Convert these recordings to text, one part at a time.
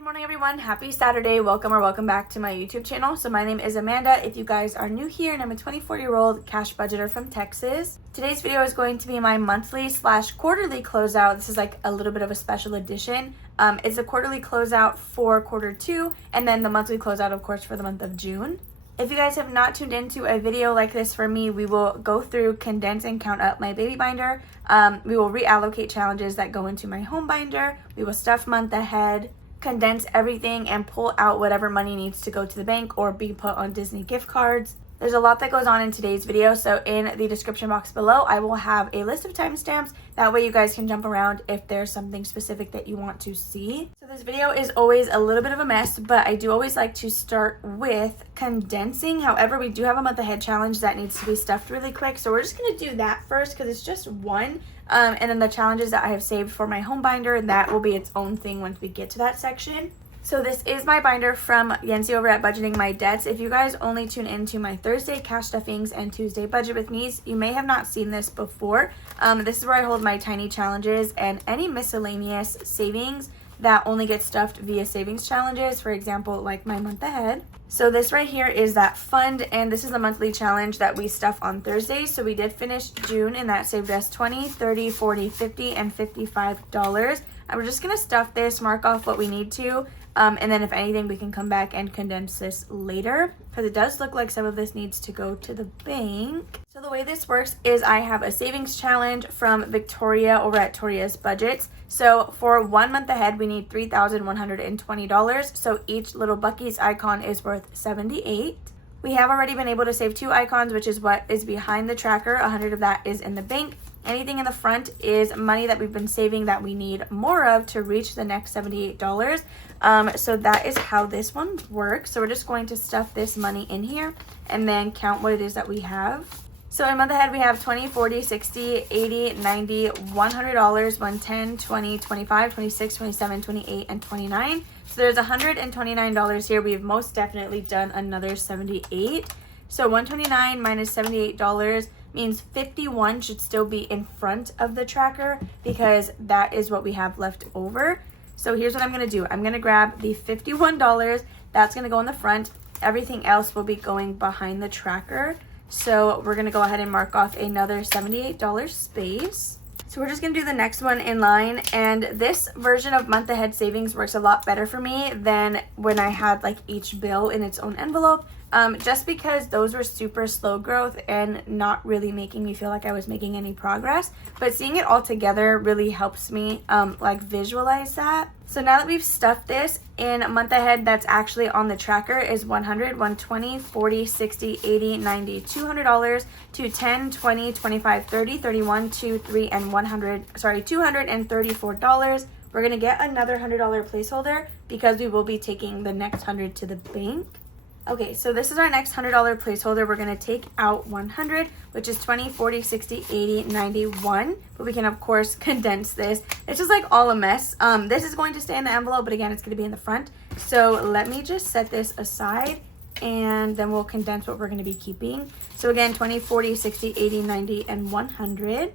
Good morning everyone, happy Saturday, welcome back to my YouTube channel. So my name is Amanda if you guys are new here, and I'm a 24-year-old cash budgeter from Texas. Today's video is going to be my monthly / quarterly closeout. This is like a little bit of a special edition. It's a quarterly closeout for quarter 2 and then the monthly closeout of course for the month of June. If you guys have not tuned into a video like this for me, we will go through, condense, and count up my baby binder. We will reallocate challenges that go into my home binder. We will stuff month ahead, condense everything, and pull out whatever money needs to go to the bank or be put on Disney gift cards. There's a lot that goes on in today's video, so in the description box below, I will have a list of timestamps. That way you guys can jump around if there's something specific that you want to see. So this video is always a little bit of a mess, but I do always like to start with condensing. However, we do have a month ahead challenge that needs to be stuffed really quick, so we're just going to do that first because it's just one. And then the challenges that I have saved for my home binder, that will be its own thing once we get to that section. So this is my binder from Yancy over at Budgeting My Debts. If you guys only tune into my Thursday cash stuffings and Tuesday budget with me's, you may have not seen this before. This is where I hold my tiny challenges and any miscellaneous savings that only get stuffed via savings challenges, for example, like my month ahead. So this right here is that fund, and this is the monthly challenge that we stuff on Thursdays. So we did finish June, and that saved us $20, $30, $40, $50, and $55. And we're just gonna stuff this, mark off what we need to, and then if anything, we can come back and condense this later, because it does look like some of this needs to go to the bank. So the way this works is I have a savings challenge from Victoria over at Toria's Budgets. So for 1 month ahead, we need $3,120. So each little Bucky's icon is worth $78. We have already been able to save 2 icons, which is what is behind the tracker. 100 of that is in the bank. Anything in the front is money that we've been saving that we need more of to reach the next $78. So that is how this one works. So we're just going to stuff this money in here and then count what it is that we have. So in month ahead, we have $20, $40, $60, $80, $90, $100, $110, $20, $25, $26, $27, $28, and $29. So there's $129 here. We've most definitely done another $78. So $129 minus $78 means 51 should still be in front of the tracker because that is what we have left over. So here's what I'm going to do. I'm going to grab the $51. That's going to go in the front. Everything else will be going behind the tracker. So we're going to go ahead and mark off another $78 space. So we're just going to do the next one in line, and this version of month ahead savings works a lot better for me than when I had like each bill in its own envelope. Just because those were super slow growth and not really making me feel like I was making any progress, but seeing it all together really helps me like visualize that. So now that we've stuffed this, in a month ahead that's actually on the tracker is $100, $120, $40, $60, $80, $90, $200 to $10, $20, $25, $30, $31, $2, $3, and $234. We're gonna get another $100 placeholder because we will be taking the next 100 to the bank. Okay, so this is our next $100 placeholder. We're going to take out 100, which is 20, 40, 60, 80, 91. But we can, of course, condense this. It's just like all a mess. This is going to stay in the envelope, but again, it's going to be in the front. So let me just set this aside, and then we'll condense what we're going to be keeping. So again, 20, 40, 60, 80, 90, and 100.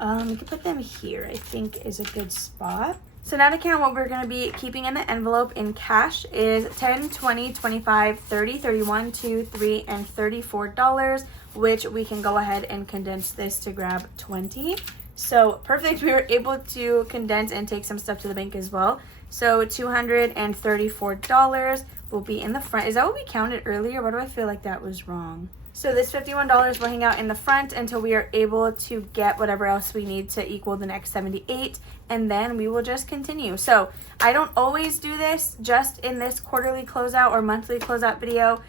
We can put them here, I think is a good spot. So now to count what we're going to be keeping in the envelope in cash is $10, $20, $25, $30, $31, $2, $3, and $34, which we can go ahead and condense this to grab 20. So perfect, we were able to condense and take some stuff to the bank as well. So $234 will be in the front. Is that what we counted earlier? Why do I feel like that was wrong? So this $51 will hang out in the front until we are able to get whatever else we need to equal the next 78, and then we will just continue. So I don't always do this just in this quarterly closeout or monthly closeout video.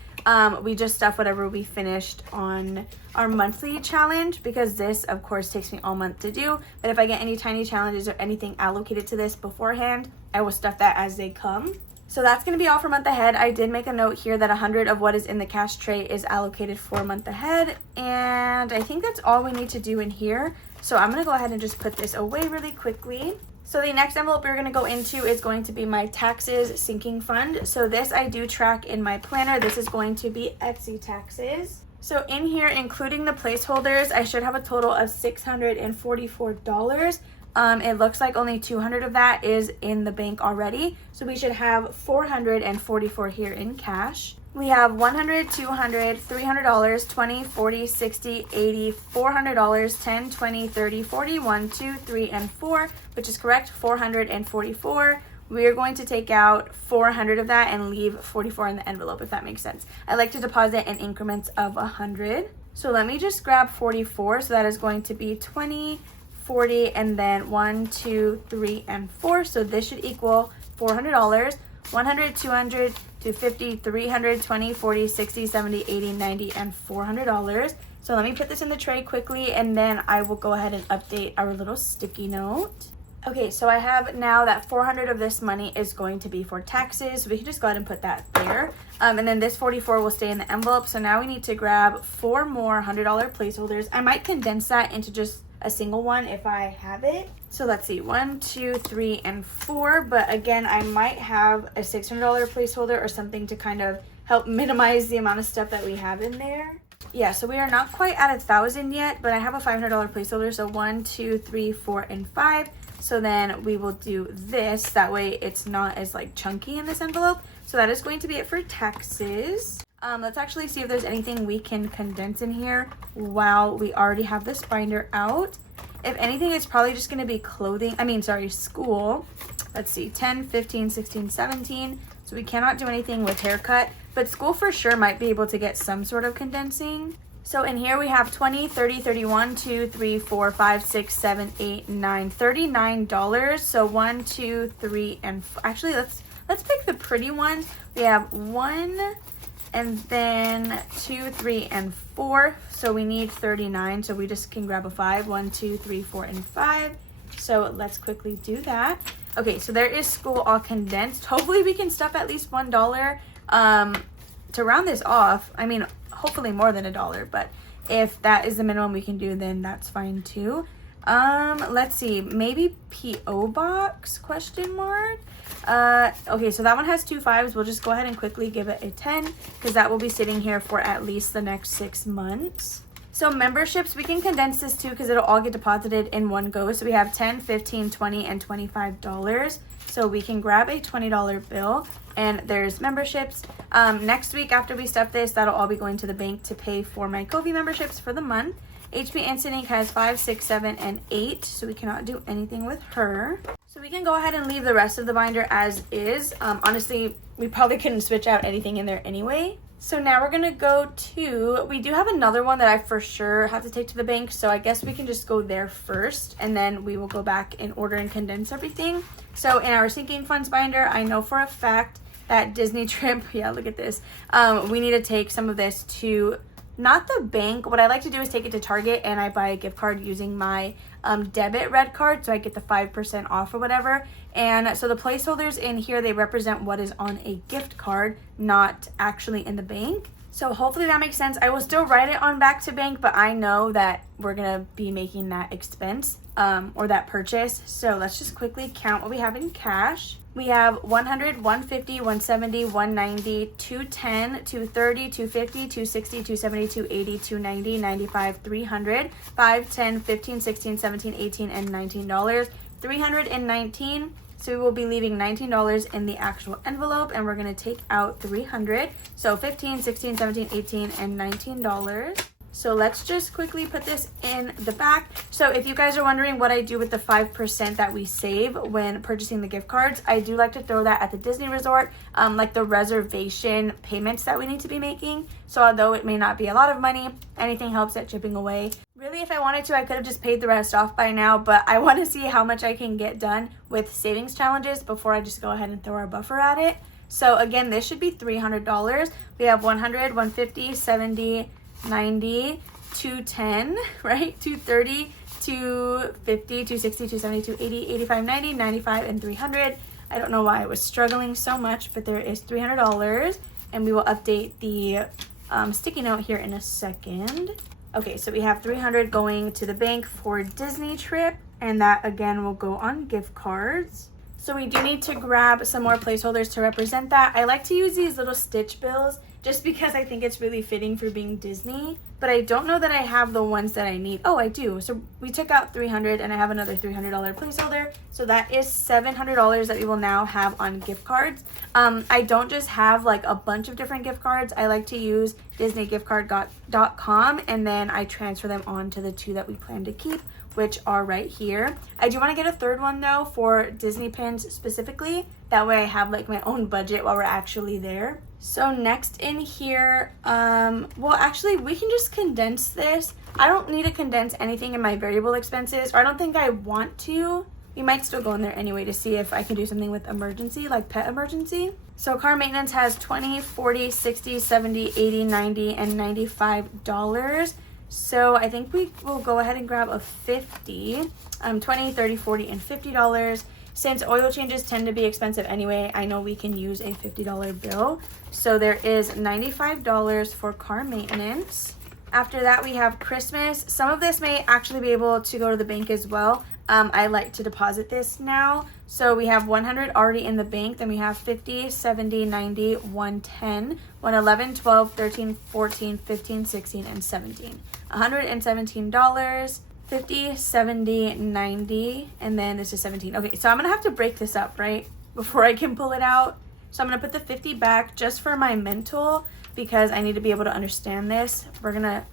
We just stuff whatever we finished on our monthly challenge because this, of course, takes me all month to do. But if I get any tiny challenges or anything allocated to this beforehand, I will stuff that as they come. So that's going to be all for month ahead. I did make a note here that 100 of what is in the cash tray is allocated for month ahead. And I think that's all we need to do in here. So I'm going to go ahead and just put this away really quickly. So the next envelope we're going to go into is going to be my taxes sinking fund. So this I do track in my planner. This is going to be Etsy taxes. So in here, including the placeholders, I should have a total of $644. It looks like only 200 of that is in the bank already. So we should have 444 here in cash. We have $100, $200, $300, 20, 40, 60, 80, $400, 10, 20, 30, 40, 1, 2, 3, and 4, which is correct, 444. We are going to take out 400 of that and leave 44 in the envelope, if that makes sense. I like to deposit in increments of 100. So let me just grab 44. So that is going to be 20, 40, and then 1, 2, 3, and 4. So this should equal $400. 100, 200, 250, 300, 20, 40, 60, 70, 80, 90, and $400. So let me put this in the tray quickly, and then I will go ahead and update our little sticky note. Okay, so I have now that 400 of this money is going to be for taxes. So we can just go ahead and put that there. And then this 44 will stay in the envelope. So now we need to grab 4 more $100 placeholders. I might condense that into just a single one if I have it. So let's see, 1, 2, 3, and 4. But again, I might have a $600 placeholder or something to kind of help minimize the amount of stuff that we have in there. Yeah, so we are not quite at 1,000 yet, but I have a $500 placeholder. So 1, 2, 3, 4, and 5. So then we will do this. That way it's not as like chunky in this envelope. So that is going to be it for taxes. Let's actually see if there's anything we can condense in here while we already have this binder out. If anything, it's probably just going to be school. Let's see, 10, 15, 16, 17. So we cannot do anything with haircut, but school for sure might be able to get some sort of condensing. So in here we have 20, 30, 31, 2, 3, 4, 5, 6, 7, 8, 9, $39. So 1, 2, 3, and actually let's pick the pretty ones. We have 1 and then 2, 3, and 4. So we need 39. So we just can grab a 5. 1, 2, 3, 4, and 5. So let's quickly do that. Okay, so there is school all condensed. Hopefully we can stuff at least $1 to round this off. I mean, hopefully more than $1, but if that is the minimum we can do, then that's fine too. Let's see, maybe PO box question mark. Okay, so that one has 2 5s. We'll just go ahead and quickly give it a 10 because that will be sitting here for at least the next 6 months. So memberships, we can condense this too because it'll all get deposited in one go. So we have 10, 15, 20, and $25. So we can grab a $20 bill, and there's memberships. Next week after we stuff this, that'll all be going to the bank to pay for my Kofi memberships for the month. HP Instant Ink has 5, 6, 7, and 8, so we cannot do anything with her. So we can go ahead and leave the rest of the binder as is. Honestly, we probably couldn't switch out anything in there anyway. So now we're gonna go to, we do have another one that I for sure have to take to the bank, so I guess we can just go there first, and then we will go back in order and condense everything. So in our sinking funds binder, I know for a fact that Disney trip, yeah, look at this. We need to take some of this to, not the bank. What I like to do is take it to Target and I buy a gift card using my debit red card, so I get the 5% off or whatever. And so the placeholders in here, they represent what is on a gift card, not actually in the bank. So hopefully that makes sense. I will still write it on back to bank, but I know that we're gonna be making that expense or that purchase. So let's just quickly count what we have in cash. We have 100, 150, 170, 190, 210, 230, 250, 260, 270, 280, 290, 95, 300, 5, 10, 15, 16, 17, 18, and $19. 319. So we will be leaving $19 in the actual envelope, and we're going to take out 300. So 15, 16, 17, 18, and $19. So let's just quickly put this in the back. So if you guys are wondering what I do with the 5% that we save when purchasing the gift cards, I do like to throw that at the Disney resort, like the reservation payments that we need to be making. So although it may not be a lot of money, anything helps at chipping away. Really, if I wanted to, I could have just paid the rest off by now, but I want to see how much I can get done with savings challenges before I just go ahead and throw our buffer at it. So again, this should be $300. We have 100, 150, 70, 90, 210, right? 230, 250, 260, 270, 280, 85, 90, 95, and 300. I don't know why I was struggling so much, but there is $300, and we will update the sticky note here in a second. Okay, so we have 300 going to the bank for Disney trip, and that again will go on gift cards. So we do need to grab some more placeholders to represent that. I like to use these little stitch bills just because I think it's really fitting for being Disney, but I don't know that I have the ones that I need. Oh, I do. So we took out $300 and I have another $300 placeholder. So that is $700 that we will now have on gift cards. I don't just have like a bunch of different gift cards. I like to use DisneyGiftCard.com and then I transfer them on to the two that we plan to keep, which are right here. I do want to get a third one though for Disney pins specifically. That way I have like my own budget while we're actually there. So next in here, well actually we can just condense this. I don't need to condense anything in my variable expenses, or I don't think I want to. We might still go in there anyway to see if I can do something with emergency, like pet emergency. So car maintenance has $20, $40, $60, $70, $80, $90, and $95. So I think we will go ahead and grab a $50, $20, $30, $40, and $50. Since oil changes tend to be expensive anyway, I know we can use a $50 bill. So there is $95 for car maintenance. After that, we have Christmas. Some of this may actually be able to go to the bank as well. I like to deposit this now. So we have 100 already in the bank. Then we have 50, 70, 90, 110, 111, 12, 13, 14, 15, 16, and 17. $117, 50, 70, 90, and then this is 17. Okay, so I'm gonna have to break this up, right? Before I can pull it out. So I'm gonna put the 50 back just for my mental because I need to be able to understand this. We're gonna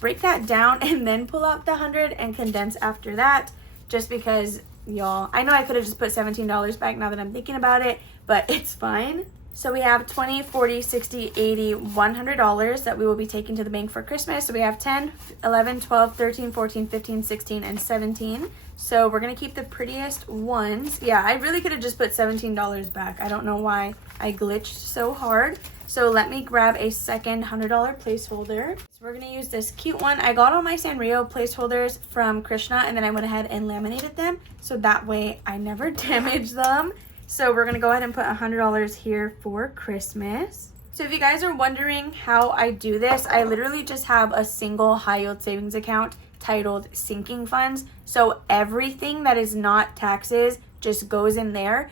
break that down and then pull out the 100 and condense after that. Just because, y'all, I know I could have just put $17 back now that I'm thinking about it, but it's fine. So we have $20, $40, $60, $80, $100 that we will be taking to the bank for Christmas. So we have 10, 11, 12, 13, 14, 15, 16, and 17. So we're going to keep the prettiest ones. Yeah, I really could have just put $17 back. I don't know why I glitched so hard. So let me grab a second $100 placeholder. So we're going to use this cute one. I got all my Sanrio placeholders from Krishna and then I went ahead and laminated them. So that way I never damage them. So we're going to go ahead and put $100 here for Christmas. So if you guys are wondering how I do this, I literally just have a single high yield savings account titled sinking funds. So everything that is not taxes just goes in there.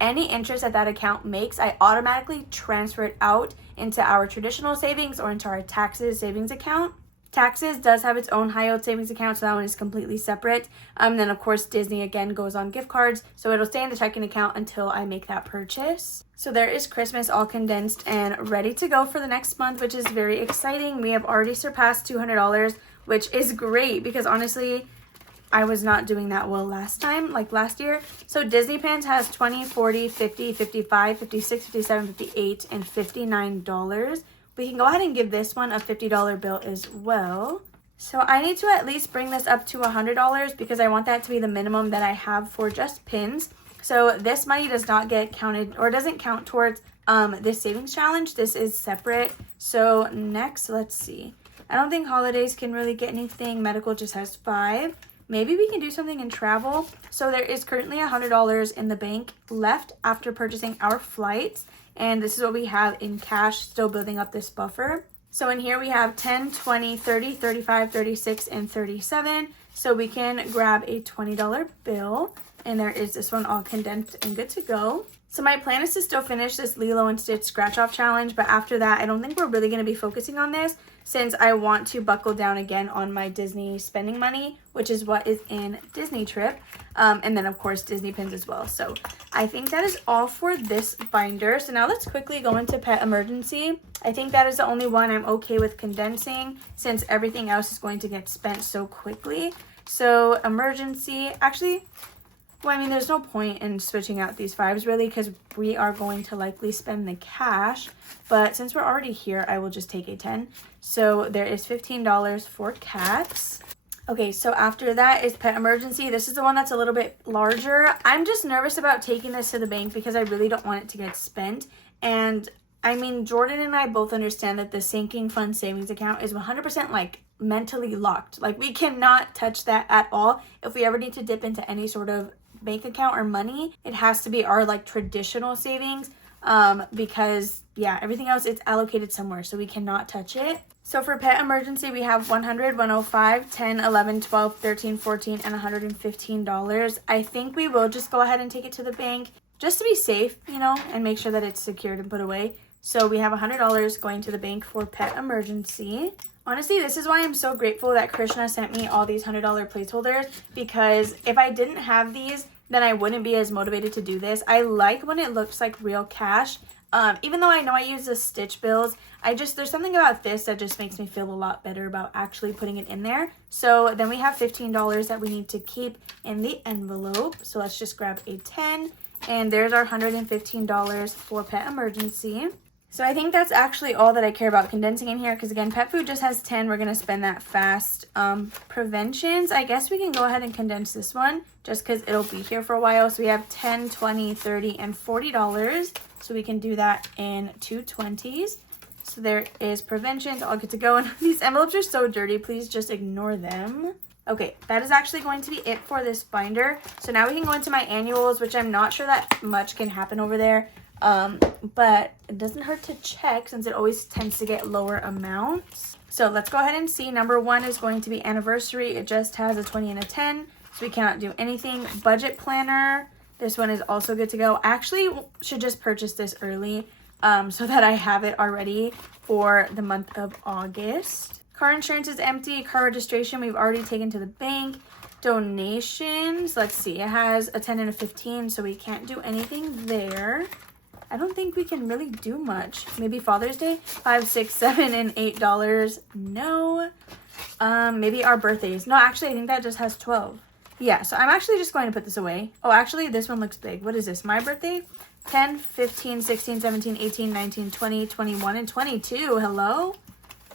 Any interest that account makes, I automatically transfer it out into our traditional savings or into our taxes savings account. Taxes does have its own high yield savings account, so that one is completely separate. Then of course Disney again goes on gift cards, so it'll stay in the checking account until I make that purchase. So there is Christmas all condensed and ready to go for the next month, which is very exciting. We have already surpassed $200, which is great because honestly, I was not doing that well last time, like last year. So Disney Pins has 20, 40, 50, 55, 56, 57, 58, and $59. We can go ahead and give this one a $50 bill as well. So I need to at least bring this up to $100 because I want that to be the minimum that I have for just pins. So this money does not get counted or doesn't count towards this savings challenge. This is separate. So next, let's see. I don't think holidays can really get anything. Medical just has 5. Maybe we can do something in travel. So there is currently $100 in the bank left after purchasing our flights. And this is what we have in cash, still building up this buffer. So in here we have 10, 20, 30, 35, 36, and 37. So we can grab a $20 bill. And there is this one all condensed and good to go. So my plan is to still finish this Lilo and Stitch scratch off challenge. But after that, I don't think we're really going to be focusing on this since I want to buckle down again on my Disney spending money, which is what is in Disney Trip. And then of course Disney Pins as well. So I think that is all for this binder. So now let's quickly go into Pet Emergency. I think that is the only one I'm okay with condensing since everything else is going to get spent so quickly. So emergency, actually, well, I mean, there's no point in switching out these 5s really because we are going to likely spend the cash. But since we're already here, I will just take a 10. So there is $15 for cats. Okay, so after that is Pet Emergency. This is the one that's a little bit larger. I'm just nervous about taking this to the bank because I really don't want it to get spent. And I mean, Jordan and I both understand that the sinking fund savings account is 100% like mentally locked. Like we cannot touch that at all. If we ever need to dip into any sort of bank account or money, it has to be our like traditional savings because yeah, everything else it's allocated somewhere, so we cannot touch it. So for Pet Emergency, we have 100, 105, 10, 11, 12, 13, 14, and $115. I think we will just go ahead and take it to the bank just to be safe, you know, and make sure that it's secured and put away. So we have $100 going to the bank for pet emergency. Honestly, this is why I'm so grateful that Krishna sent me all these $100 placeholders, because if I didn't have these, then I wouldn't be as motivated to do this. I like when it looks like real cash. Even though I know I use the stitch bills, there's something about this that just makes me feel a lot better about actually putting it in there. So then we have $15 that we need to keep in the envelope. So let's just grab a 10, and there's our $115 for pet emergency. So I think that's actually all that I care about condensing in here, because again, pet food just has 10. We're going to spend that fast. Preventions, I guess we can go ahead and condense this one just because it'll be here for a while. So we have 10, 20, 30, and $40. So we can do that in 2 20s. So there is preventions, all good to go. And these envelopes are so dirty. Please just ignore them. Okay, that is actually going to be it for this binder. So now we can go into my annuals, which I'm not sure that much can happen over there. But it doesn't hurt to check since it always tends to get lower amounts. So let's go ahead and see. Number 1 is going to be anniversary. It just has a 20 and a 10, so we cannot do anything. Budget planner. This one is also good to go. I actually should just purchase this early so that I have it already for the month of August. Car insurance is empty. Car registration we've already taken to the bank. Donations, let's see. It has a 10 and a 15, so we can't do anything there. I don't think we can really do much. Maybe Father's Day? $5, $6, $7, and $8. No. Maybe our birthdays. No, actually, I think that just has 12. Yeah, so I'm actually just going to put this away. Oh, actually, this one looks big. What is this? My birthday? 10, 15, 16, 17, 18, 19, 20, 21, and 22. Hello?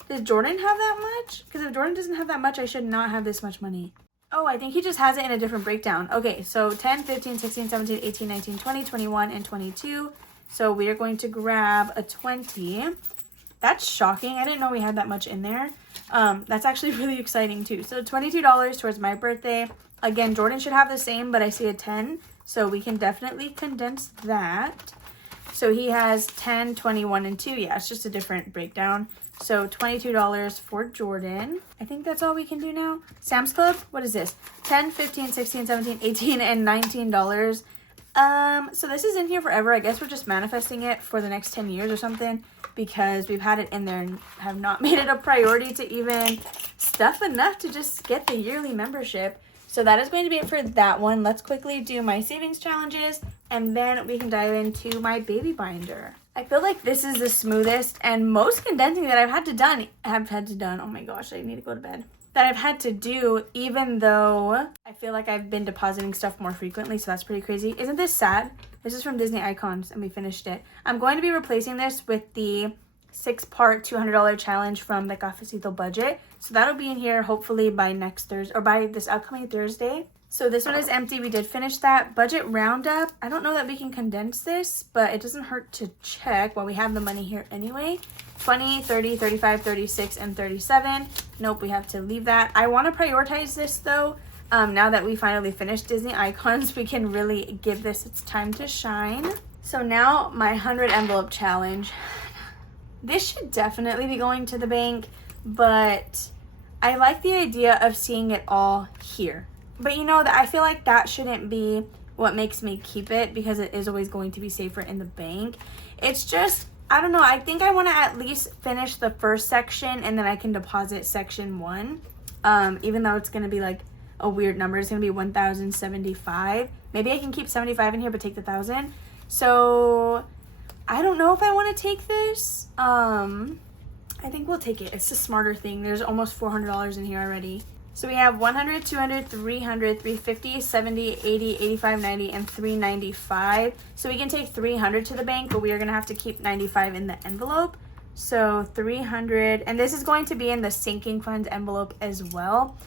Did Jordan have that much? Because if Jordan doesn't have that much, I should not have this much money. Oh, I think he just has it in a different breakdown. Okay, so 10, 15, 16, 17, 18, 19, 20, 21, and 22. So we are going to grab a 20. That's shocking. I didn't know we had that much in there. That's actually really exciting too. So $22 towards my birthday. Again, Jordan should have the same, but I see a 10. So we can definitely condense that. So he has 10, 21, and 2. Yeah, it's just a different breakdown. So $22 for Jordan. I think that's all we can do now. Sam's Club, what is this? 10, 15, 16, 17, 18, and $19. So this is in here forever. I guess we're just manifesting it for the next 10 years or something, because we've had it in there and have not made it a priority to even stuff enough to just get the yearly membership. So that is going to be it for that one. Let's quickly do my savings challenges, and then we can dive into my baby binder. I feel like this is the smoothest and most condensing that I've had to done. Oh my gosh, I need to go to bed. That I've had to do, even though I feel like I've been depositing stuff more frequently, so that's pretty crazy. Isn't this sad? This is from Disney Icons, and we finished it. I'm going to be replacing this with the 6-part $200 challenge from the Cafecito budget. So that'll be in here hopefully by next Thursday, or by this upcoming Thursday. So this one is empty. We did finish that. Budget roundup. I don't know that we can condense this, but it doesn't hurt to check while we have the money here anyway. 20, 30, 35, 36, and 37. Nope, we have to leave that. I want to prioritize this though. Now that we finally finished Disney Icons, we can really give this its time to shine. So now my 100 envelope challenge. This should definitely be going to the bank, but I like the idea of seeing it all here. But you know, that I feel like that shouldn't be what makes me keep it, because it is always going to be safer in the bank. It's just, I don't know, I think I want to at least finish the first section and then I can deposit section 1. Even though it's going to be like a weird number. It's going to be 1,075. Maybe I can keep 75 in here but take the 1,000. So I don't know if I want to take this. I think we'll take it. It's a smarter thing. There's almost $400 in here already. So we have 100, 200, 300, 350, 70, 80, 85, 90, and 395. So we can take 300 to the bank, but we are going to have to keep 95 in the envelope. So 300, and this is going to be in the sinking fund envelope as well.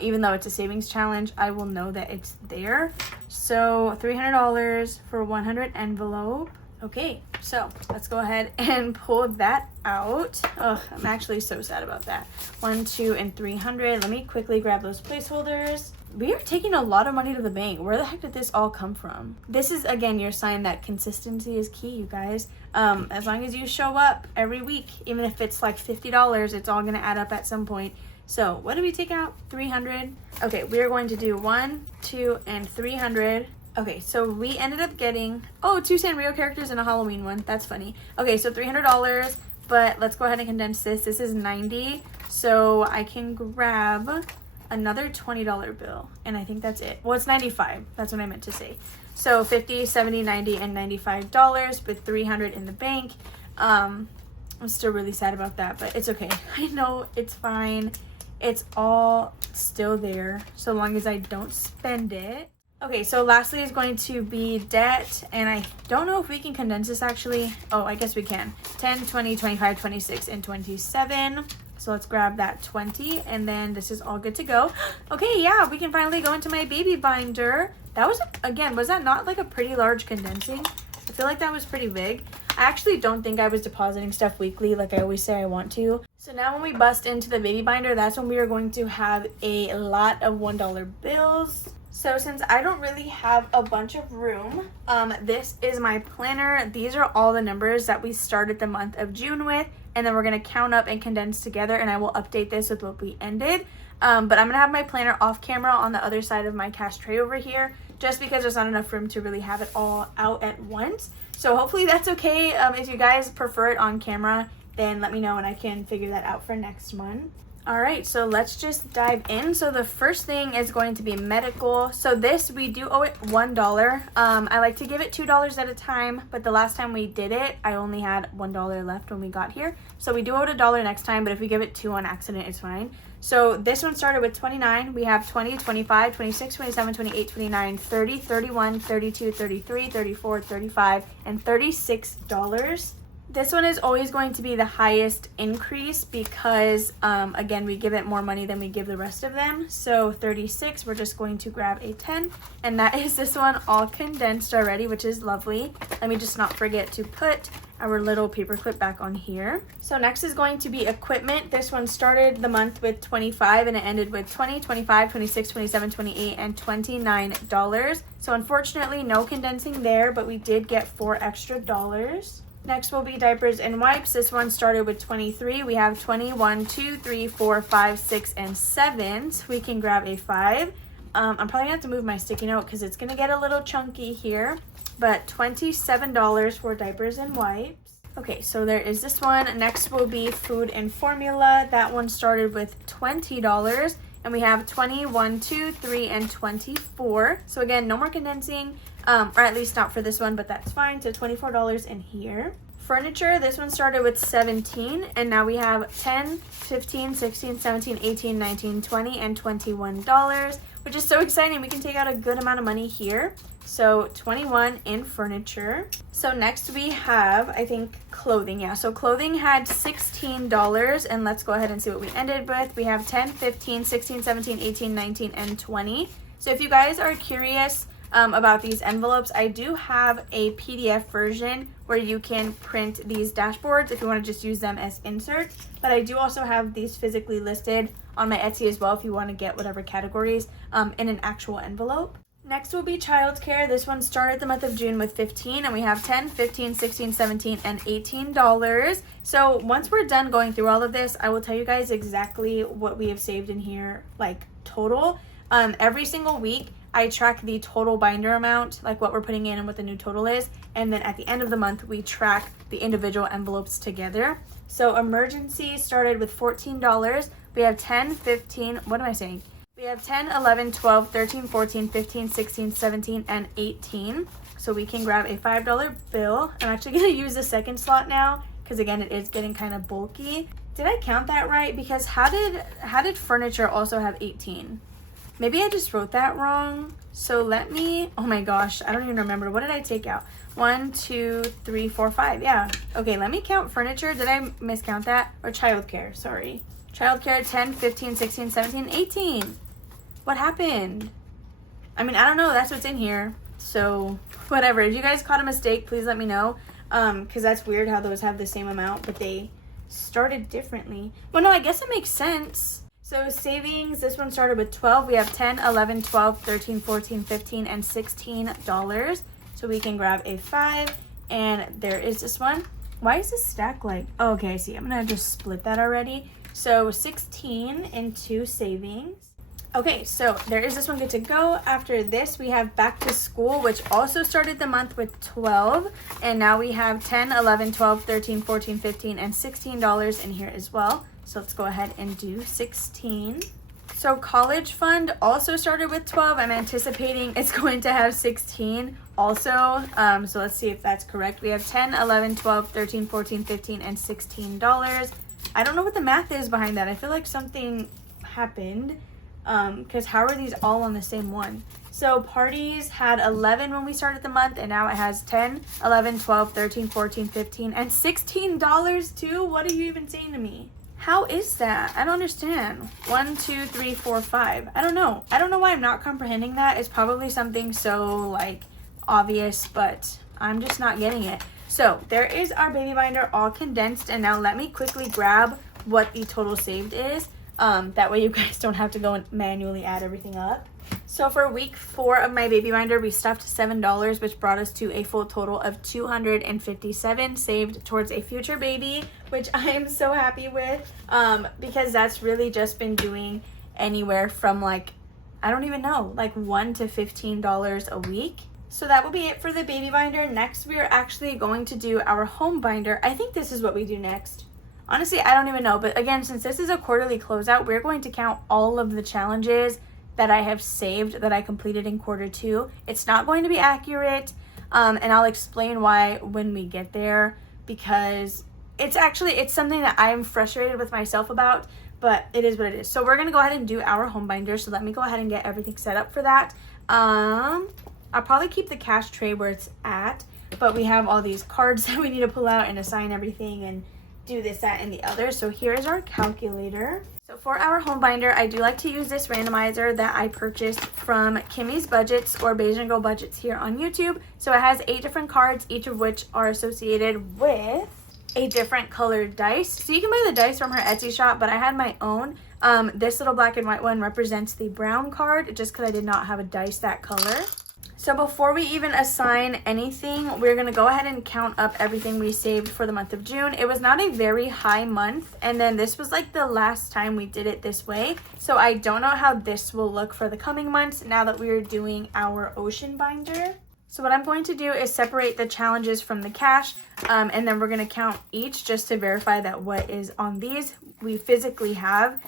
Even though it's a savings challenge, I will know that it's there. So $300 for 100 envelope. Okay, so let's go ahead and pull that out. Oh, I'm actually so sad about that. 1, 2, and 300. Let me quickly grab those placeholders. We are taking a lot of money to the bank. Where the heck did this all come from? This is, again, your sign that consistency is key, you guys. As long as you show up every week, even if it's like $50, it's all going to add up at some point. So what did we take out? 300. Okay, we are going to do 1, 2, and 300. Okay, so we ended up getting, oh, 2 Sanrio characters and a Halloween one. That's funny. Okay, so $300, but let's go ahead and condense this. This is 90, so I can grab another $20 bill, and I think that's it. Well, it's 95. That's what I meant to say. So 50, 70, 90, and $95 with 300 in the bank. I'm still really sad about that, but it's okay. I know, it's fine. It's all still there, so long as I don't spend it. Okay, so lastly is going to be debt, and I don't know if we can condense this actually. Oh, I guess we can. 10, 20, 25, 26, and 27. So let's grab that 20, and then this is all good to go. Okay, yeah, we can finally go into my baby binder. That was, again, was that not like a pretty large condensing? I feel like that was pretty big. I actually don't think I was depositing stuff weekly like I always say I want to. So now when we bust into the baby binder, that's when we are going to have a lot of $1 bills. So since I don't really have a bunch of room, this is my planner. These are all the numbers that we started the month of June with, and then we're going to count up and condense together, and I will update this with what we ended. But I'm going to have my planner off camera on the other side of my cash tray over here, just because there's not enough room to really have it all out at once. So hopefully that's okay. If you guys prefer it on camera, then let me know and I can figure that out for next month. All right, so let's just dive in. So the first thing is going to be medical. So this, we do owe it $1. I like to give it $2 at a time, but the last time we did it, I only had $1 left when we got here. So we do owe it $1 next time, but if we give it 2 on accident, it's fine. So this one started with 29. We have 20, 25, 26, 27, 28, 29, 30, 31, 32, 33, 34, 35, and $36. This one is always going to be the highest increase because, again, we give it more money than we give the rest of them. So 36, we're just going to grab a 10. And that is this one all condensed already, which is lovely. Let me just not forget to put our little paper clip back on here. So next is going to be equipment. This one started the month with 25 and it ended with 20, 25, 26, 27, 28, and $29. So unfortunately, no condensing there, but we did get $4 extra. Next will be diapers and wipes. This one started with 23. We have 21, 2, 3, 4, 5, 6, and 7. So we can grab a 5. I'm probably gonna have to move my sticky note because it's gonna get a little chunky here. But $27 for diapers and wipes. Okay, so there is this one. Next will be food and formula. That one started with $20. And we have 21, 2, 3, and 24. So again, no more condensing. Or at least not for this one, but that's fine. So $24 in here. Furniture, this one started with 17, and now we have 10, 15, 16, 17, 18, 19, 20, and $21, which is so exciting. We can take out a good amount of money here. So 21 in furniture. So next we have, I think, clothing. Yeah, so clothing had $16, and let's go ahead and see what we ended with. We have 10, 15, 16, 17, 18, 19, and 20. So if you guys are curious about these envelopes, I do have a PDF version where you can print these dashboards if you want to just use them as inserts, but I do also have these physically listed on my Etsy as well if you want to get whatever categories in an actual envelope. Next will be childcare. This one started the month of June with 15, and we have 10, 15, 16, 17, and $18. So once we're done going through all of this, I will tell you guys exactly what we have saved in here, like total. Every single week, I track the total binder amount, like what we're putting in and what the new total is. And then at the end of the month, we track the individual envelopes together. So emergency started with $14. We have 10, 15, what am I saying? We have 10, 11, 12, 13, 14, 15, 16, 17, and 18. So we can grab a $5 bill. I'm actually going to use the second slot now because, again, it is getting kind of bulky. Did I count that right? Because how did furniture also have 18? Maybe I just wrote that wrong. So let me, oh my gosh, I don't even remember. What did I take out? 1, 2, 3, 4, 5. Yeah. Okay, let me count furniture. Did I miscount that? Or childcare, sorry. Childcare, 10, 15, 16, 17, 18. What happened? I mean, I don't know. That's what's in here. So whatever. If you guys caught a mistake, please let me know. Because that's weird how those have the same amount, but they started differently. Well, no, I guess it makes sense. So savings, this one started with 12. We have 10, 11, 12, 13, 14, 15, and $16. So we can grab a 5. And there is this one. Why is this stack like, oh, okay, I see. I'm going to just split that already. So 16 into savings. Okay, so there is this one good to go. After this, we have back to school, which also started the month with 12. And now we have 10, 11, 12, 13, 14, 15, and $16 in here as well. So let's go ahead and do 16. So college fund also started with 12. I'm anticipating it's going to have 16 also. So let's see if that's correct. We have 10, 11, 12, 13, 14, 15, and $16. I don't know what the math is behind that. I feel like something happened. Because how are these all on the same one? So parties had 11 when we started the month, and now it has 10, 11, 12, 13, 14, 15, and $16 too? What are you even saying to me? How is that? I don't understand. 1, 2, 3, 4, 5. I don't know. I don't know why I'm not comprehending that. It's probably something so like obvious, but I'm just not getting it. So there is our baby binder all condensed, and now let me quickly grab what the total saved is. That way you guys don't have to go and manually add everything up. So for week 4 of my baby binder, we stuffed $7, which brought us to a full total of $257 saved towards a future baby, which I am so happy with, because that's really just been doing anywhere from like, I don't even know, like $1 to $15 a week. So that will be it for the baby binder. Next, we are actually going to do our home binder. I think this is what we do next. Honestly, I don't even know. But again, since this is a quarterly closeout, we're going to count all of the challenges that I have saved that I completed in quarter 2. It's not going to be accurate. And I'll explain why when we get there, because it's something that I'm frustrated with myself about, but it is what it is. So we're going to go ahead and do our home binder. So let me go ahead and get everything set up for that. I'll probably keep the cash tray where it's at, but we have all these cards that we need to pull out and assign everything and do this, that, and the other. So here's our calculator. So for our home binder, I do like to use this randomizer that I purchased from Kimmy's Budgets or Beijing Girl Budgets here on YouTube. So it has 8 different cards, each of which are associated with a different colored dice. So you can buy the dice from her Etsy shop, but I had my own. This little black and white one represents the brown card, just because I did not have a dice that color. So before we even assign anything, we're going to go ahead and count up everything we saved for the month of June. It was not a very high month, and then this was like the last time we did it this way. So I don't know how this will look for the coming months now that we are doing our ocean binder. So what I'm going to do is separate the challenges from the cash, and then we're going to count each just to verify that what is on these we physically have.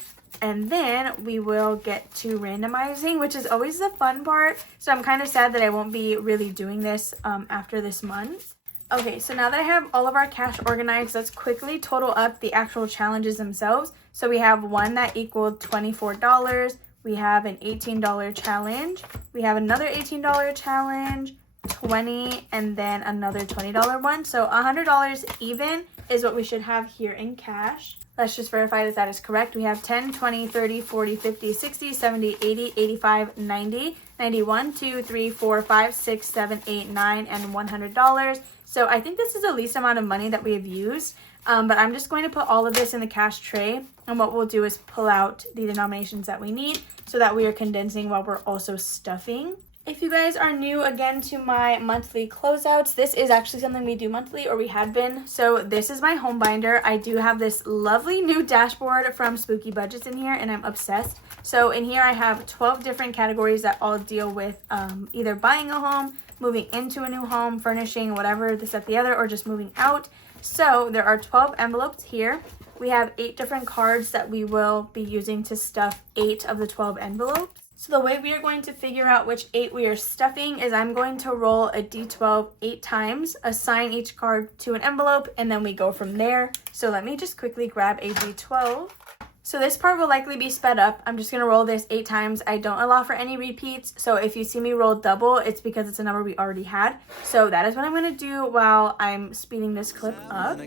And then we will get to randomizing, which is always the fun part. So I'm kind of sad that I won't be really doing this after this month. Okay, so now that I have all of our cash organized, let's quickly total up the actual challenges themselves. So we have one that equaled $24. We have an $18 challenge. We have another $18 challenge, 20, and then another $20 one. So $100 even is what we should have here in cash. Let's just verify that that is correct. We have 10, 20, 30, 40, 50, 60, 70, 80, 85, 90, 91, 2, 3, 4, 5, 6, 7, 8, 9, and $100. So I think this is the least amount of money that we have used. But I'm just going to put all of this in the cash tray. And what we'll do is pull out the denominations that we need so that we are condensing while we're also stuffing. If you guys are new again to my monthly closeouts, this is actually something we do monthly, or we had been. So this is my home binder. I do have this lovely new dashboard from Spooky Budgets in here, and I'm obsessed. So in here I have 12 different categories that all deal with either buying a home, moving into a new home, furnishing, whatever, this, that, the other, or just moving out. So there are 12 envelopes here. We have 8 different cards that we will be using to stuff 8 of the 12 envelopes. So the way we are going to figure out which 8 we are stuffing is I'm going to roll a d12 8 times, assign each card to an envelope, and then we go from there. So let me just quickly grab a d12. So this part will likely be sped up. I'm just going to roll this 8 times. I don't allow for any repeats. So if you see me roll double, it's because it's a number we already had. So that is what I'm going to do while I'm speeding this clip up.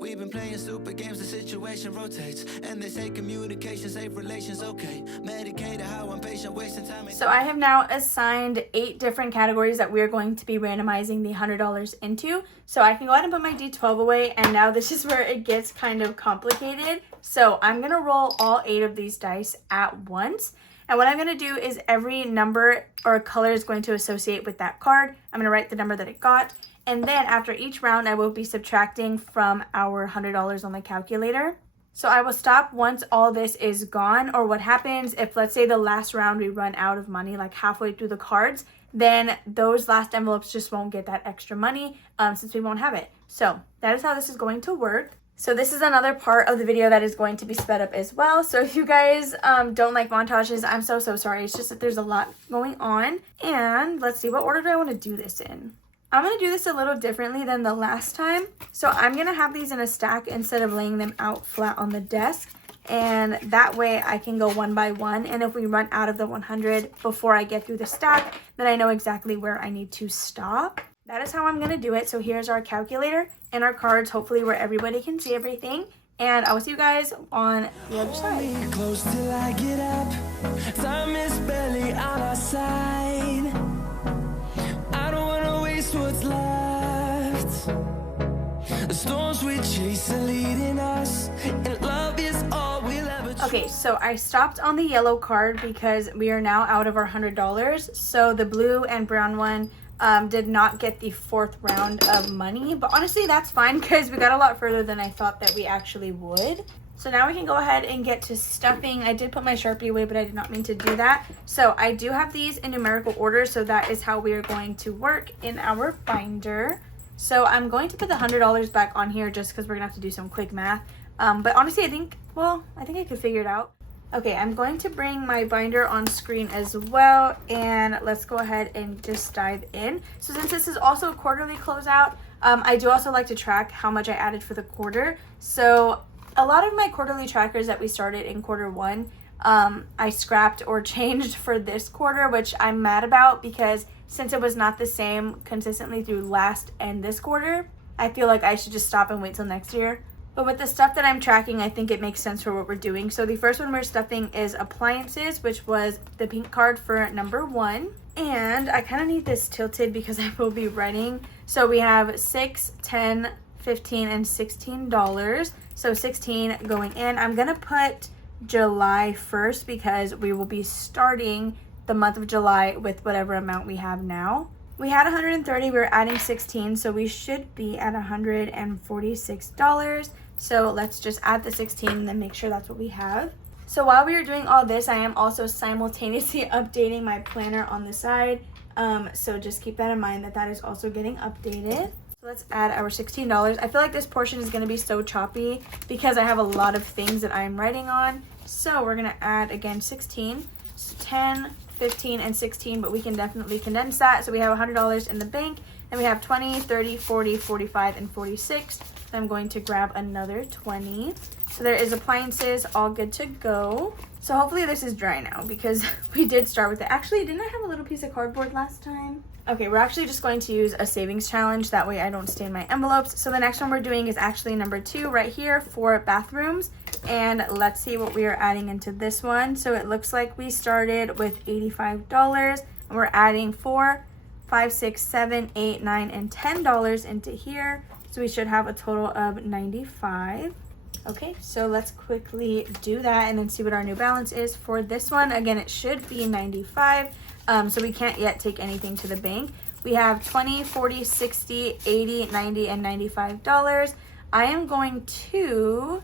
We've been playing stupid games, the situation rotates, and they say communication, safe relations, okay. Medicated how I'm patient, wasting time. So I have now assigned 8 different categories that we're going to be randomizing the $100 into. So I can go ahead and put my D12 away, and now this is where it gets kind of complicated. So I'm going to roll all 8 of these dice at once. And what I'm going to do is every number or color is going to associate with that card. I'm going to write the number that it got. And then after each round, I will be subtracting from our $100 on the calculator. So I will stop once all this is gone, or what happens if, let's say, the last round we run out of money, like halfway through the cards, then those last envelopes just won't get that extra money since we won't have it. So that is how this is going to work. So this is another part of the video that is going to be sped up as well. So if you guys don't like montages, I'm so sorry. It's just that there's a lot going on. And let's see, what order do I want to do this in? I'm going to do this a little differently than the last time. So I'm going to have these in a stack instead of laying them out flat on the desk. And that way I can go one by one. And if we run out of the 100 before I get through the stack, then I know exactly where I need to stop. That is how I'm going to do it. So here's our calculator and our cards, hopefully where everybody can see everything. And I will see you guys on the other side. Close till I get up. Time is barely on our side. I don't want to waste what's left. The storms we chase are leading us, and love is all we'll ever choose. Okay, so I stopped on the yellow card because we are now out of our $100. So the blue and brown one did not get the 4th round of money, but honestly that's fine because we got a lot further than I thought that we actually would. So now we can go ahead and get to stuffing. I did put my Sharpie away, but I did not mean to do that. So I do have these in numerical order, so that is how we are going to work in our binder. So I'm going to put the $100 back on here just because we're gonna have to do some quick math. But honestly, I think I could figure it out. Okay, I'm going to bring my binder on screen as well, and let's go ahead and just dive in. So since this is also a quarterly closeout, I do also like to track how much I added for the quarter. So a lot of my quarterly trackers that we started in Q1, I scrapped or changed for this quarter, which I'm mad about because since it was not the same consistently through last and this quarter, I feel like I should just stop and wait till next year. But with the stuff that I'm tracking, I think it makes sense for what we're doing. So the first one we're stuffing is appliances, which was the pink card for number 1. And I kind of need this tilted because I will be writing. So we have $6, $10, $15, and $16. So 16 going in. I'm going to put July 1st because we will be starting the month of July with whatever amount we have now. We had 130, we were adding 16, so we should be at $146. So let's just add the 16 and then make sure that's what we have. So while we are doing all this, I am also simultaneously updating my planner on the side. So just keep that in mind that that is also getting updated. So let's add our $16. I feel like this portion is going to be so choppy because I have a lot of things that I am writing on. So we're going to add again 16, so 10, 15, and 16, but we can definitely condense that. So we have $100 in the bank, and we have 20, 30, 40, 45, and 46. So I'm going to grab another 20. So there is appliances, all good to go. So hopefully this is dry now because we did start with it. Actually, didn't I have a little piece of cardboard last time? Okay, we're actually just going to use a savings challenge. That way I don't stain my envelopes. So the next one we're doing is actually number 2 right here for bathrooms. And let's see what we are adding into this one. So it looks like we started with $85 and we're adding $4, $5, $6, $7, $8, $9, and $10 into here. So we should have a total of $95. Okay, so let's quickly do that and then see what our new balance is for this one. Again, it should be $95. So we can't yet take anything to the bank. We have $20, $40, $60, $80, $90, and $95. I am going to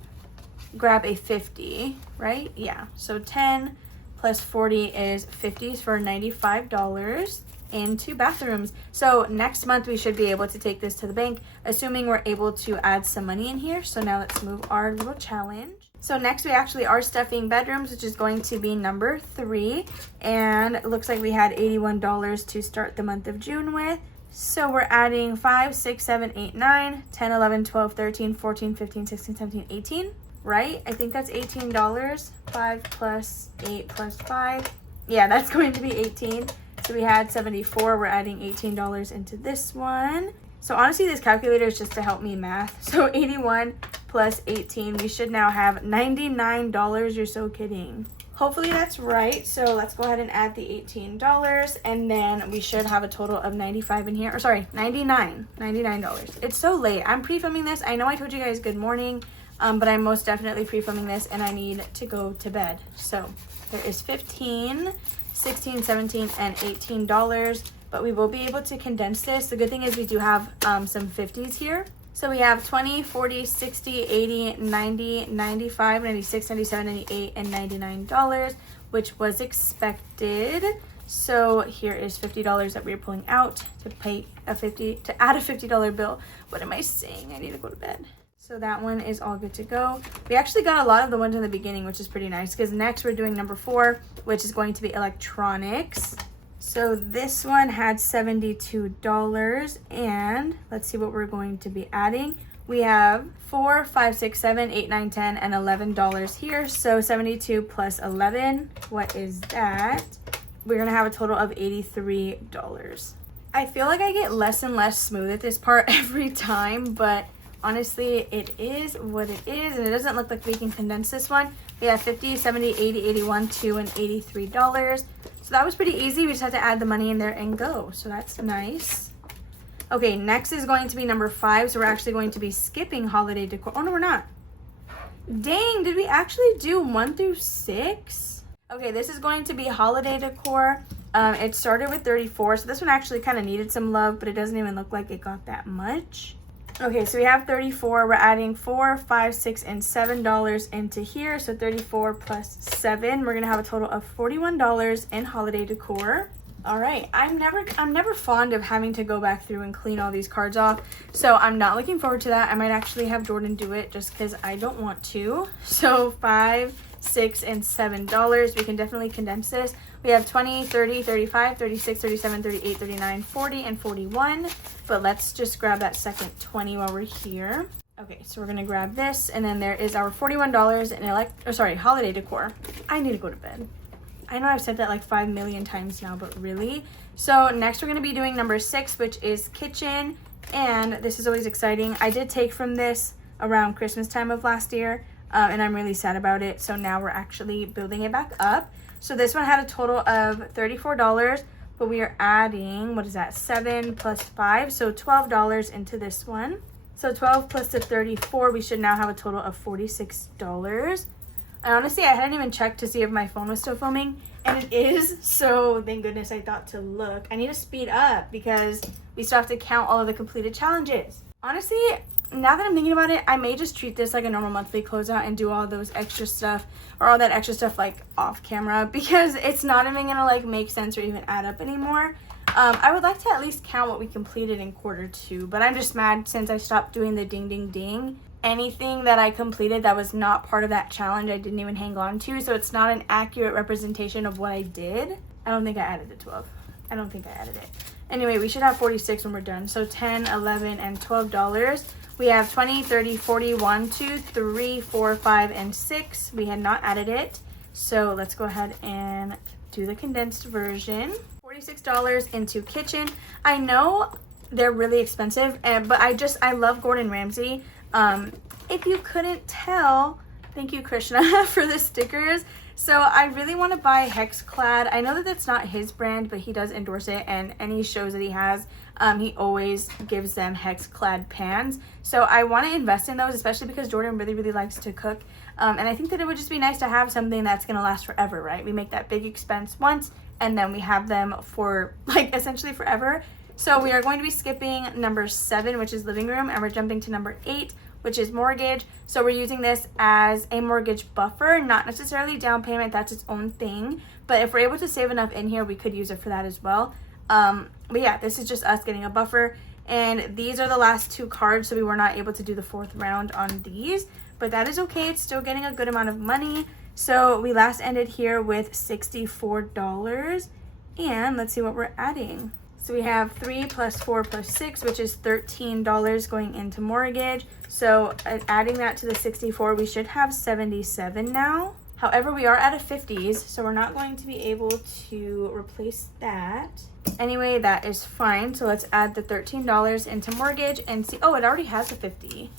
grab a 50, right? Yeah, so 10 plus 40 is 50 for $95 into bathrooms. So next month we should be able to take this to the bank, assuming we're able to add some money in here. So now let's move our little challenge. So next we actually are stuffing bedrooms, which is going to be number 3. And it looks like we had $81 to start the month of June with. So we're adding 5, 6, 7, 8, 9, 10, 11, 12, 13, 14, 15, 16, 17, 18, right? I think that's $18. 5 plus 8 plus 5. Yeah, that's going to be 18. So we had 74. We're adding $18 into this one. So honestly, this calculator is just to help me math. So 81 plus 18, we should now have $99. You're so kidding. Hopefully that's right. So let's go ahead and add the $18 and then we should have a total of 95 in here. Or sorry, $99. It's so late. I'm pre-filming this. I know I told you guys good morning, but I'm most definitely pre-filming this and I need to go to bed. So there is 15, 16, 17, and $18, but we will be able to condense this. The good thing is we do have some 50s here. So we have 20, 40, 60, 80, 90, 95, 96, 97, 98, and $99, which was expected. So here is $50 that we're pulling out to add a $50 bill. What am I saying? I need to go to bed. So that one is all good to go. We actually got a lot of the ones in the beginning, which is pretty nice, because next we're doing number 4, which is going to be electronics. So this one had $72, and let's see what we're going to be adding. We have 4, 5, 6, 7, 8, 9, 10, and $11 here. So 72 plus 11, what is that? We're gonna have a total of $83. I feel like I get less and less smooth at this part every time, but honestly, it is what it is, and it doesn't look like we can condense this one. We have 50, 70, 80, 81, 2, and $83. So that was pretty easy. We just had to add the money in there and go. So that's nice. Okay, next is going to be number 5. So we're actually going to be skipping holiday decor. Oh, no, we're not. Dang, did we actually do 1 through 6? Okay, this is going to be holiday decor. It started with 34. So this one actually kind of needed some love, but it doesn't even look like it got that much. Okay, so we have 34. We're adding 4, 5, 6, and $7 into here. So 34 plus 7. We're gonna have a total of $41 in holiday decor. All right, I'm never fond of having to go back through and clean all these cards off. So I'm not looking forward to that. I might actually have Jordan do it just because I don't want to. So 5, 6, and $7. We can definitely condense this. We have 20, 30, 35, 36, 37, 38, 39, 40, and 41. But let's just grab that second 20 while we're here. Okay, so we're gonna grab this, and then there is our $41 in holiday decor. I need to go to bed. I know I've said that like 5 million times now, but really? So next we're gonna be doing number 6, which is kitchen. And this is always exciting. I did take from this around Christmas time of last year, and I'm really sad about it. So now we're actually building it back up. So this one had a total of $34, but we are adding, what is that, 7 plus 5, so $12 into this one. So 12 plus the 34, we should now have a total of $46. And honestly, I hadn't even checked to see if my phone was still filming, and it is, so thank goodness I thought to look. I need to speed up because we still have to count all of the completed challenges. Honestly, now that I'm thinking about it, I may just treat this like a normal monthly closeout and do all those extra stuff, or all that extra stuff like off camera, because it's not even gonna like make sense or even add up anymore. I would like to at least count what we completed in quarter 2, but I'm just mad since I stopped doing the ding ding ding. Anything that I completed that was not part of that challenge, I didn't even hang on to, so it's not an accurate representation of what I did. I don't think I added the 12. I don't think I added it. Anyway, we should have 46 when we're done. So 10, 11, and $12. We have 20, 30, 40, 1, 2, 3, 4, 5, and 6. We had not added it. So let's go ahead and do the condensed version. $46 into kitchen. I know they're really expensive, but I love Gordon Ramsay. If you couldn't tell, thank you Krishna for the stickers. So I really want to buy Hexclad. I know that that's not his brand, but he does endorse it, and any shows that he has, he always gives them Hexclad pans. So I want to invest in those, especially because Jordan really, really likes to cook. And I think that it would just be nice to have something that's going to last forever, right? We make that big expense once, and then we have them for like essentially forever. So we are going to be skipping number 7, which is living room, and we're jumping to number 8, which is mortgage. So we're using this as a mortgage buffer, not necessarily down payment, that's its own thing. But if we're able to save enough in here, we could use it for that as well. But yeah, this is just us getting a buffer. And these are the last 2 cards, so we were not able to do the 4th round on these. But that is okay, it's still getting a good amount of money. So we last ended here with $64. And let's see what we're adding. So we have 3 plus 4 plus 6, which is $13 going into mortgage. So adding that to the 64, we should have 77 now. However, we are at a 50s, so we're not going to be able to replace that. Anyway, that is fine. So let's add the $13 into mortgage and see. Oh, it already has a 50.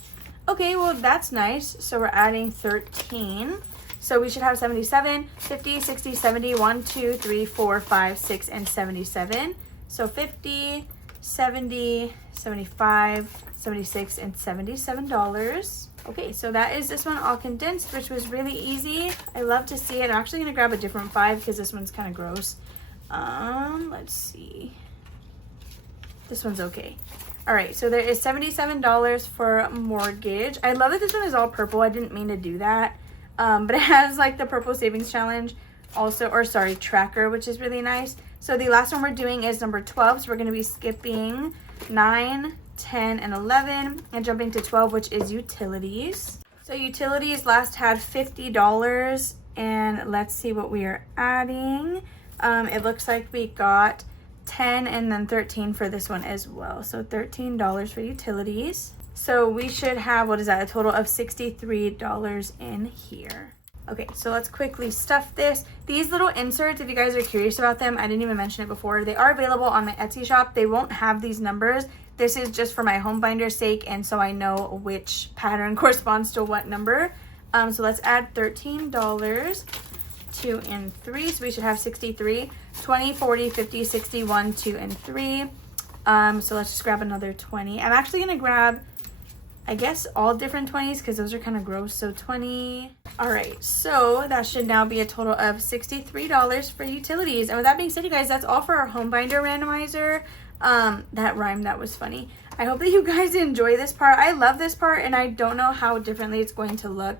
Okay, well, that's nice. So we're adding 13. So we should have 77, 50, 60, 70, 1, 2, 3, 4, 5, 6, and 77. So 50, 70, 75, 76, and $77. Okay, so that is this one all condensed, which was really easy. I love to see it. I'm actually going to grab a different 5 because this one's kind of gross. Let's see. This one's okay. All right, so there is $77 for mortgage. I love that this one is all purple. I didn't mean to do that. But it has like the purple savings challenge also, or sorry, tracker, which is really nice. So the last one we're doing is number 12. So we're going to be skipping 9, 10, and 11 and jumping to 12, which is utilities. So utilities last had $50, and let's see what we are adding. It looks like we got 10 and then 13 for this one as well. So $13 for utilities. So we should have, what is that, a total of $63 in here. Okay, so let's quickly stuff this. These little inserts, if you guys are curious about them, I didn't even mention it before, they are available on my Etsy shop. They won't have these numbers. This is just for my home binder's sake, and so I know which pattern corresponds to what number. So let's add $13, 2 and 3, so we should have 63, 20, 40, 50, 61, 2 and 3. So let's just grab another 20. I'm actually gonna grab, I guess, all different 20s because those are kind of gross. So 20. All right, so that should now be a total of $63 for utilities. And with that being said, you guys, that's all for our home binder randomizer. That rhyme, that was funny. I hope that you guys enjoy this part. I love this part, and I don't know how differently it's going to look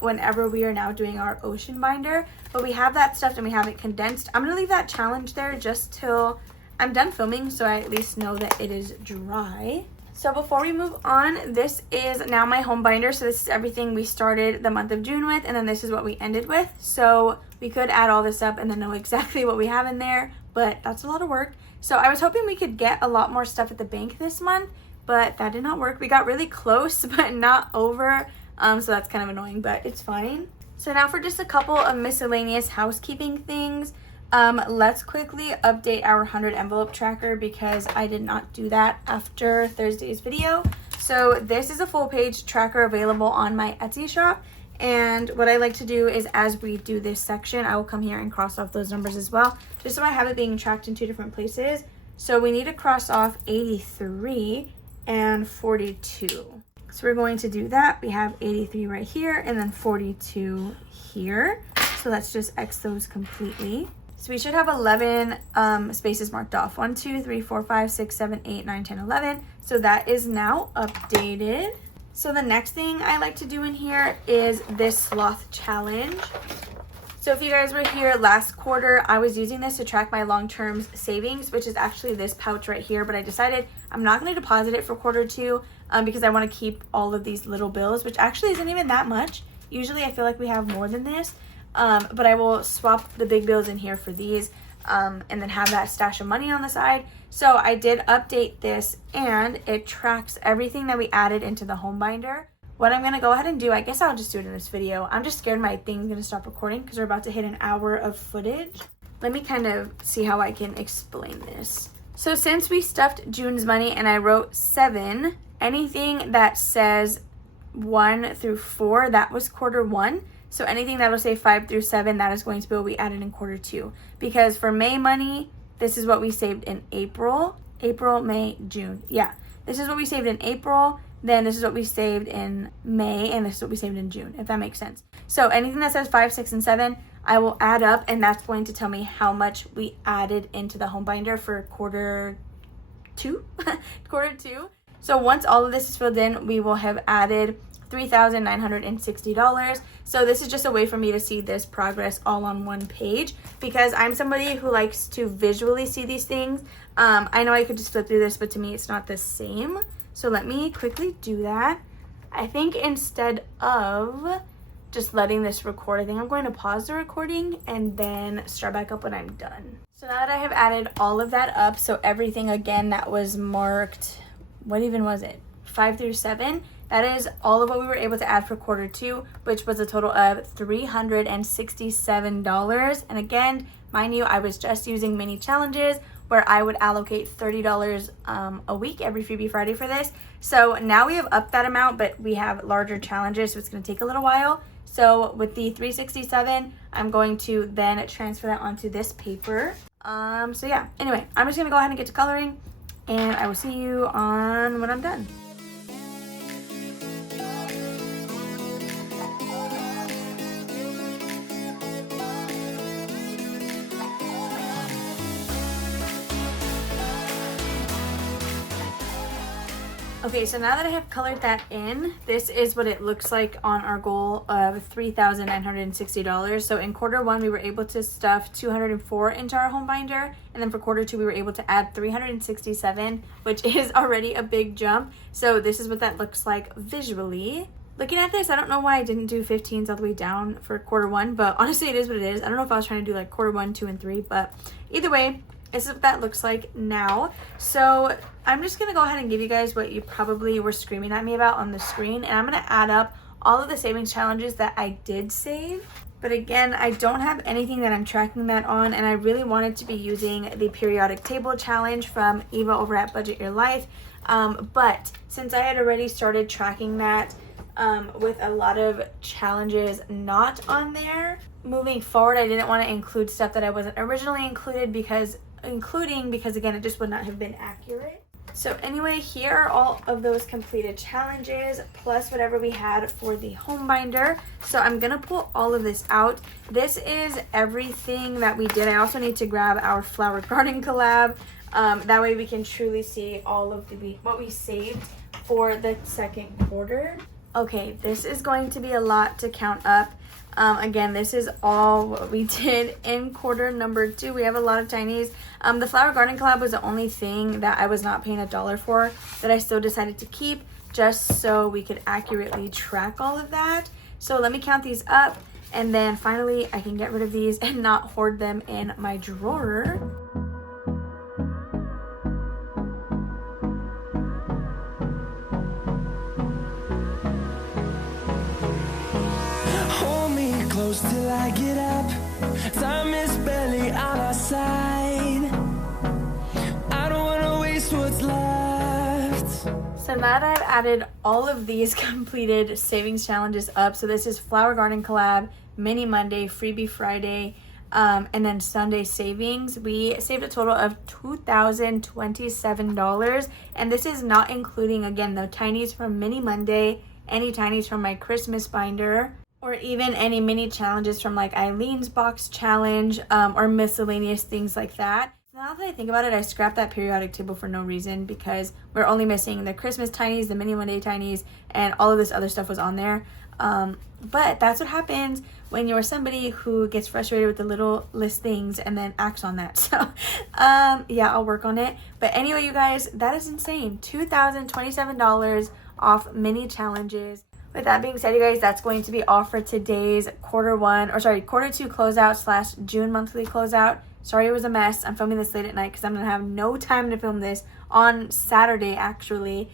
whenever we are now doing our ocean binder. But we have that stuffed and we have it condensed. I'm gonna leave that challenge there just till I'm done filming, so I at least know that it is dry. So before we move on, this is now my home binder. So this is everything we started the month of June with, and then this is what we ended with. So we could add all this up and then know exactly what we have in there, but that's a lot of work. So I was hoping we could get a lot more stuff at the bank this month, but that did not work. We got really close, but not over. So that's kind of annoying, but it's fine. So now for just a couple of miscellaneous housekeeping things. Let's quickly update our 100 envelope tracker because I did not do that after Thursday's video. So this is a full page tracker available on my Etsy shop. And what I like to do is as we do this section, I will come here and cross off those numbers as well, just so I have it being tracked in 2 different places. So we need to cross off 83 and 42. So we're going to do that. We have 83 right here and then 42 here. So let's just X those completely. So we should have 11 spaces marked off. 1, 2, 3, 4, 5, 6, 7, 8, 9, 10, 11. So that is now updated. So the next thing I like to do in here is this sloth challenge. So if you guys were here last quarter, I was using this to track my long-term savings, which is actually this pouch right here. But I decided I'm not going to deposit it for quarter 2 because I want to keep all of these little bills, which actually isn't even that much. Usually I feel like we have more than this. But I will swap the big bills in here for these and then have that stash of money on the side. So I did update this and it tracks everything that we added into the home binder. What I'm going to go ahead and do, I guess I'll just do it in this video. I'm just scared my thing's going to stop recording because we're about to hit an hour of footage. Let me kind of see how I can explain this. So since we stuffed June's money and I wrote 7, anything that says 1 through 4, that was quarter 1. So anything that'll say 5 through 7, that is going to be what we added in quarter 2. Because for May money, this is what we saved in April, May, June. Yeah, this is what we saved in April. Then this is what we saved in May, and this is what we saved in June, if that makes sense. So anything that says 5, 6, and 7, I will add up, and that's going to tell me how much we added into the home binder for quarter 2. Quarter 2. So once all of this is filled in, we will have added $3,960. So this is just a way for me to see this progress all on one page because I'm somebody who likes to visually see these things. I know I could just flip through this, but to me it's not the same. So let me quickly do that. I think instead of just letting this record, I think I'm going to pause the recording and then start back up when I'm done. So now that I have added all of that up, so everything again that was marked, what even was it? 5 through 7. That is all of what we were able to add for quarter 2, which was a total of $367. And again, mind you, I was just using mini challenges where I would allocate $30 a week every Freebie Friday for this. So now we have upped that amount, but we have larger challenges, so it's going to take a little while. So with the 367, I'm going to then transfer that onto this paper. So yeah, anyway, I'm just going to go ahead and get to coloring, and I will see you on when I'm done. Okay, so now that I have colored that in, this is what it looks like on our goal of $3,960. So in quarter one, we were able to stuff 204 into our home binder. And then for quarter two, we were able to add 367, which is already a big jump. So this is what that looks like visually. Looking at this, I don't know why I didn't do 15s all the way down for quarter one, but honestly, it is what it is. I don't know if I was trying to do like quarter one, 2, and 3, but either way, this is what that looks like now. So I'm just gonna go ahead and give you guys what you probably were screaming at me about on the screen, and I'm gonna add up all of the savings challenges that I did save. But again, I don't have anything that I'm tracking that on, and I really wanted to be using the periodic table challenge from Eva over at Budget Your Life. But since I had already started tracking that with a lot of challenges not on there, moving forward, I didn't want to include stuff that I wasn't originally because again, it just would not have been accurate. So anyway, here are all of those completed challenges plus whatever we had for the home binder. So I'm gonna pull all of this out. This is everything that we did. I also need to grab our flower garden collab. That way we can truly see all of what we saved for the second quarter. Okay, this is going to be a lot to count up. Again, this is all what we did in quarter number 2. We have a lot of tinies. The flower garden collab was the only thing that I was not paying $1 for that I still decided to keep just so we could accurately track all of that. So let me count these up, and then finally I can get rid of these and not hoard them in my drawer. Close till I get up. Time is barely on our side. I don't wanna waste what's left. So now that I've added all of these completed savings challenges up, so this is Flower Garden Collab, Mini Monday, Freebie Friday, and then Sunday savings, we saved a total of $2,027. And this is not including, again, the tinies from Mini Monday, any tinies from my Christmas binder, or even any mini challenges from like Eileen's box challenge, or miscellaneous things like that. Now that I think about it, I scrapped that periodic table for no reason because we're only missing the Christmas tinies, the Mini Monday tinies, and all of this other stuff was on there. But that's what happens when you're somebody who gets frustrated with the little list things and then acts on that. So yeah, I'll work on it. But anyway, you guys, that is insane. $2,027 off mini challenges. With that being said, you guys, that's going to be all for today's quarter 2 closeout / June monthly closeout. Sorry it was a mess. I'm filming this late at night because I'm going to have no time to film this on Saturday, actually,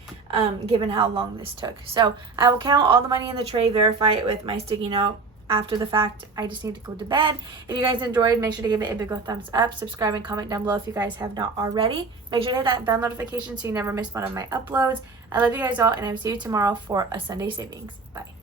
given how long this took. So I will count all the money in the tray, verify it with my sticky note. After the fact, I just need to go to bed. If you guys enjoyed, make sure to give it a big old thumbs up. Subscribe and comment down below if you guys have not already. Make sure to hit that bell notification so you never miss one of my uploads. I love you guys all, and I will see you tomorrow for a Sunday savings. Bye.